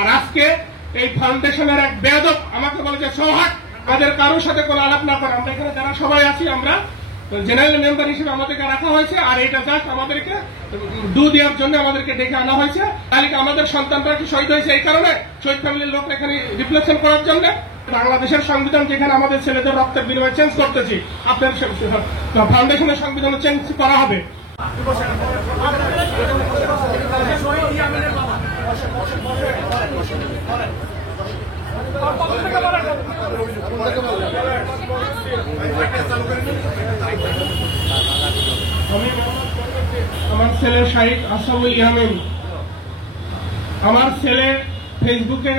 আর আজকে এই ফাউন্ডেশনের এক বেয়াদব আমাকে বলে যে সৌহাট আমাদের কারোর সাথে কোনো আলাপ না করে, আমরা এখানে যারা সবাই আছি আমরা জেনারেল মেম্বার হিসেবে আমাদেরকে রাখা হয়েছে, আর এটা জাস্ট আমাদেরকে দেওয়ার জন্য আমাদেরকে ডেকে আনা হয়েছে। তাহলে আমাদের সন্তানরা কি শহীদ হয়েছে এই কারণে, শহীদ ফ্যামিলির লোক এখানে রিপ্লেসমেন্ট করার জন্য? বাংলাদেশের সংবিধান যেখানে আমাদের ছেলেদের রক্তের বিনিময়ে চেঞ্জ করতেছি, আপনার ফাউন্ডেশনের সংবিধান চেঞ্জ করা হবে। আমার ছেলে শাহিদ আসামুল ইয়ামিন, আমার ছেলে ফেসবুকে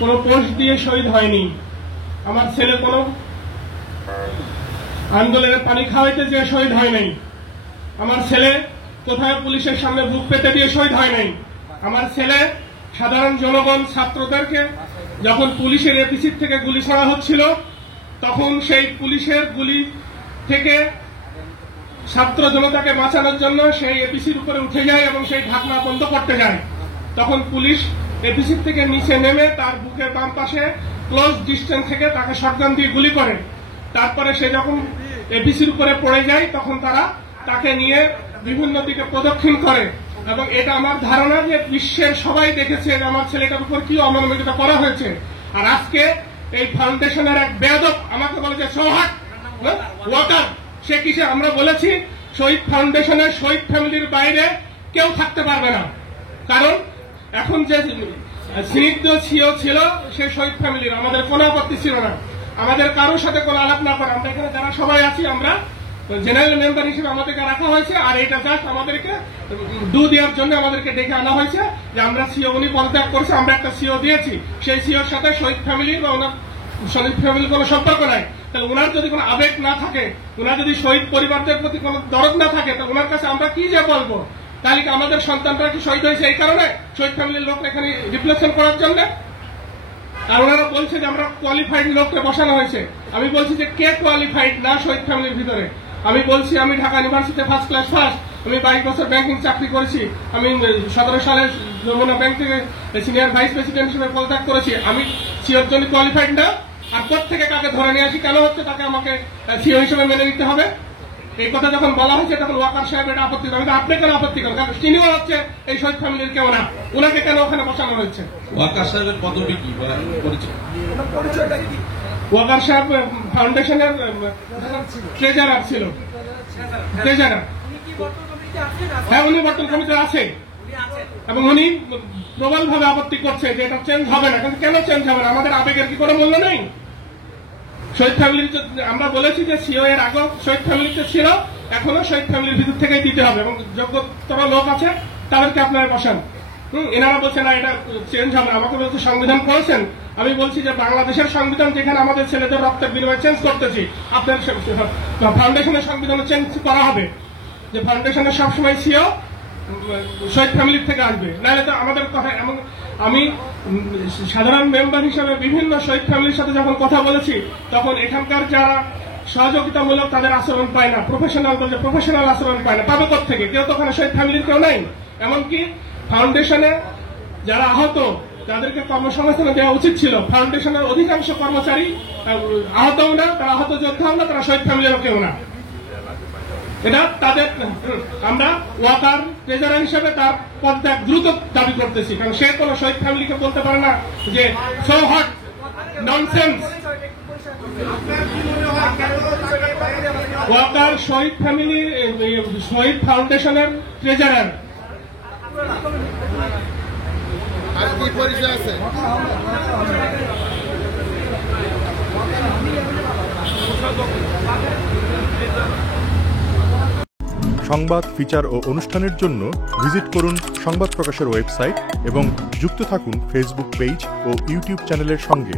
কোনো পোস্ট দিয়ে শহীদ হয়নি। আমার ছেলে কোনো আন্দোলনের পানি খাওয়াইতে যে শহীদ হয় নাই। আমার ছেলে কোথায় পুলিশের সামনে বুক পেতে দিয়ে শহীদ হয় নাই। আমার ছেলে সাধারণ জনগণ ছাত্রদেরকে যখন পুলিশের এপিসি থেকে গুলি ছড়া হচ্ছিল, তখন সেই পুলিশের গুলি থেকে ছাত্র জনতাকে বাঁচানোর জন্য সেই এপিসির উপরে উঠে যায় এবং সেই ঢাকনা বন্ধ করতে যায়। তখন পুলিশ এপিসি থেকে নিচে নেমে তার বুকের বাম পাশে ক্লোজ ডিস্টেন্স থেকে তাকে শটগান দিয়ে গুলি করে। তারপরে সে যখন এপিসির উপরে পড়ে যায় তখন তারা তাকে নিয়ে বিভিন্ন দিকে প্রদক্ষিণ করে, এবং এটা আমার ধারণা যে বিশ্বের সবাই দেখেছে যে আমার ছেলেটার উপর কি অমানবিকতা করা হয়েছে। আর আজকে এই ফাউন্ডেশনের এক বেয়াদব আমাকে বলে যে সৌহাট ওয়াটার, সে কিসে? আমরা বলেছি শহীদ ফাউন্ডেশনের শহীদ ফ্যামিলির বাইরে কেউ থাকতে পারবে না, কারণ এখন যে স্নিগ্ধ সিও ছিল সে শহীদ ফ্যামিলির, আমাদের কোনো আপত্তি ছিল না, আমাদের কারোর সাথে কোনো আলাপ না করে আমরা এখানে যারা সবাই আছি আমরা জেনারেল মেম্বার হিসেবে আমাদেরকে রাখা হয়েছে, আর এটা জাস্ট আমাদেরকে দেওয়ার জন্য আমাদেরকে ডেকে আনা হয়েছে যে আমরা সিও, উনি পদত্যাগ করেছে, আমরা একটা সিও দিয়েছি, সেই সিওর সাথে শহীদ ফ্যামিলির বা ওনার শহীদ ফ্যামিলির কোনো সম্পর্ক নাই। তাহলে ওনার যদি কোনো আবেগ না থাকে, ওনার যদি শহীদ পরিবারদের প্রতি কোনো দরদ না থাকে, তাহলে ওনার কাছে আমরা কি যে বলবো? তাহলে কি আমাদের সন্তানরা কি শহীদ হয়েছে এই কারণে, শহীদ ফ্যামিলির লোক এখানে রিপ্লেসমেন্ট করার জন্য? আর ওনারা বলছে যে আমরা কোয়ালিফাইড লোককে বসানো হয়েছে। আমি বলছি যে কে কোয়ালিফাইড না শহীদ ফ্যামিলির ভিতরে? আমি বলছি আমি ঢাকা ইউনিভার্সিটিতে ফার্স্ট ক্লাস ফার্স্ট, আমি 22 বছর ব্যাংকিং চাকরি করেছি, আমি 17 সালে যমুনা ব্যাংক থেকে সিনিয়র ভাইস প্রেসিডেন্ট হিসেবে পদত্যাগ করেছি। আমি সিওর জন্য কোয়ালিফাইড না? আর কোথেকে কাকে ধরে নিয়ে আসি, কেন হচ্ছে তাকে আমাকে সিও হিসেবে মেনে নিতে হবে? এই কথা যখন বলা হয়েছে তখন ওয়াকার সাহেব এটা আপত্তি করেন, আপনি কেন আপত্তি করেন? কারণ তিনিও হচ্ছে এই শহীদ ফ্যামিলির কেউ না, ওনাকে কেন ওখানে বসানো হয়েছে? ওয়াকার সাহেবের পদবি কি, পরিচয়টা কি? ওয়াকার সাহেব ফাউন্ডেশনের ট্রেজারার ছিল, ট্রেজারার। হ্যাঁ, উনি বর্তমান কমিটিতে আছে এবং উনি প্রবলভাবে আপত্তি করছে যে এটা চেঞ্জ হবে না। কিন্তু কেন চেঞ্জ হবে না? আমাদের আবেগের কি কোনো মূল্য নেই? শহীদ ফ্যামিলির আমরা বলেছি যে সিও এর আগে শহীদ ফ্যামিলিতে ছিল, এখনো শহীদ ফ্যামিলির ভিতর থেকেই দিতে হবে, এবং যোগ্যতর লোক আছে তাদেরকে আপনারা বসান। এনারা বলছেন না এটা চেঞ্জ হবে না, আমাকে বলছে সংবিধান করেছেন। আমি বলছি যে বাংলাদেশের সংবিধান যেখানে আমাদের ছেলেদের রক্তের বিনিময়ে চেঞ্জ করতেছি, আপনার ফাউন্ডেশনের সংবিধান চেঞ্জ করা হবে, যে ফাউন্ডেশনের সবসময় সিও শহীদ ফ্যামিলির থেকে আসবে, নাহলে তো আমাদের কথা এমন। আমি সাধারণ মেম্বার হিসেবে বিভিন্ন শহীদ ফ্যামিলির সাথে যখন কথা বলেছি, তখন এখানকার যারা সহযোগিতামূলক তাদের আচরণ পায় না, প্রফেশনাল আচরণ পায় না, পাবে থেকে কেউ তো ওখানে শহীদ ফ্যামিলির কেউ নাই। এমনকি ফাউন্ডেশনে যারা আহত তাদেরকে কর্মসংস্থান দেওয়া উচিত ছিল। ফাউন্ডেশনের অধিকাংশ কর্মচারী আহতও না, তারা আহত যোদ্ধাও না, তারা শহীদ ফ্যামিলিরও কেউ না। এটা তাদের, আমরা ওয়াকার ট্রেজারার হিসেবে তার পদত্যাগ দ্রুত দাবি করতেছি, কারণ সে কোনো শহীদ ফ্যামিলিকে বলতে পারে না যে সো হট ননসেন্স। ওয়াকার শহীদ ফ্যামিলি, শহীদ ফাউন্ডেশনের ট্রেজারার। আর কি পরিচয় আছে? সংবাদ, ফিচার ও অনুষ্ঠানের জন্য ভিজিট করুন সংবাদ প্রকাশের ওয়েবসাইট এবং যুক্ত থাকুন ফেসবুক পেজ ও ইউটিউব চ্যানেলের সঙ্গে।